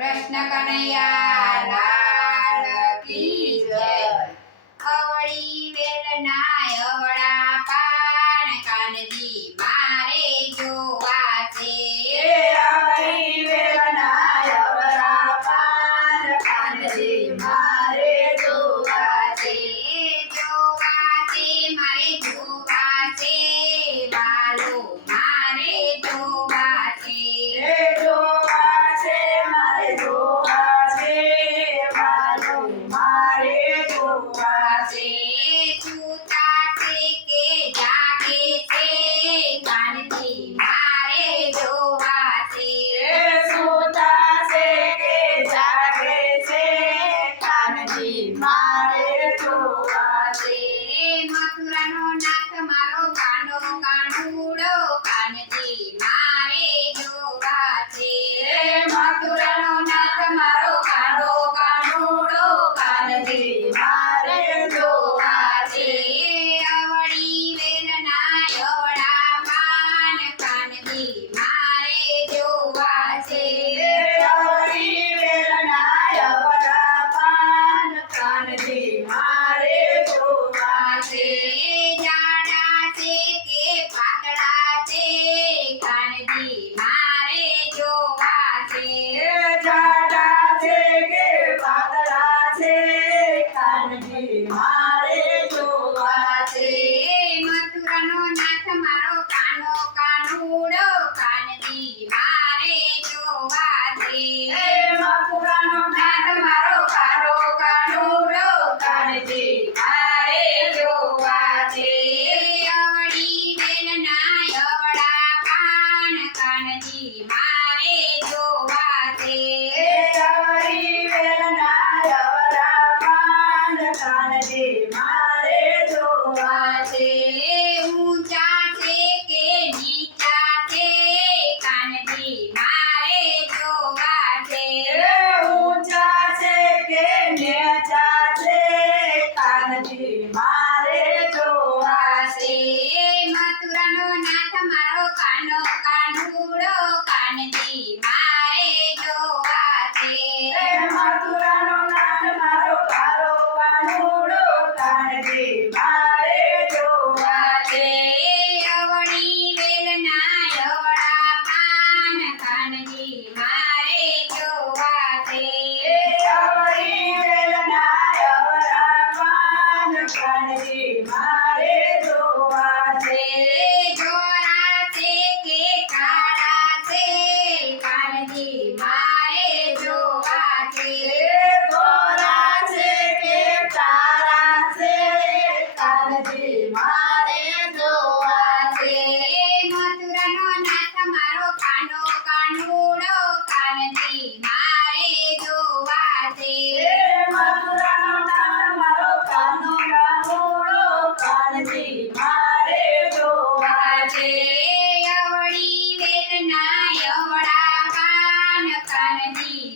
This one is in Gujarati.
કૃષ્ણ કનૈયા લાલ કી જય। અવળી વેલના અવળા પાન કાનજી મારે જોવા છે। અવળી વેલના અવળા પાન કાનજી મારે જોવા છે। જોવા છે મારે જોવા છે વાલો મારે જોવા છે। જોવા છે મારે જોવા છે વાલું મારે જોવા છે। સૂતા છે કે જાગે છે કાનજી મારે જોવા છે। સૂતા છે કે જાગે છે કાનજી મારે જોવા છે। મથુરાનો નાથ મારો કાનો કાનુડો કાનજી મારે જોવા છે। મથુરાનો નાથ મારો કાનો કાનુડો કાનજી મારે જોવા છે। અવળી વેલના અવળા પાન કાનજી મારે જોવા છે। અવળી વેલના અવળા પાન કાનજી મારે જોવા છે। જાડા છે કે પાતળા છે કાનજી મારે જોવા છે। જાડા છે કે પાતળા છે કાનજી મારે જોવા છે। મથુરાનો નાથ મારો કાનો કાનુડો કાનજી મારે જોવા છે। મથુરાનો નાથ મારો કાનો કાનુડો કાનજી મારે જોવા છે। અવળી વેલના અવળા પાન કાનજી મારે જોવા છે। અવળી વેલના અવળા પાન કાનજી મારે જોવા છે। ઊંચા છે કે નીચા છે કાનજી મારે જોવા છે। ઊંચા છે કે નીચા છે કાનજી મારે જોવા છે। મથુરાનો નાથ મારો કાનો કાનુડો કાનજી મારે જોવા છે। મથુરાનો નાથ મારો કાનો કાનુડો કાનજી મારે જોવા છે। અવળી વેલના અવળા પાન કાનજી મારે જોવા છે। અવળી વેલના અવળા પાન કાનજી મારે જોવા છે। જોરા છે કે કાળા છે કાનજી મારે જોવા છે। ધોળા છે કે કાળા છે કાનજી મારે જોવા છે। મથુરાનો નાથ મારો કાનો કાનુડો કાનજી મારે જોવા છે। મથુરાનો નાથ મારો કાનો કાનુડો કાનજી મારે જોવા છે। અવળી વેલના અવળા પાન કાનજી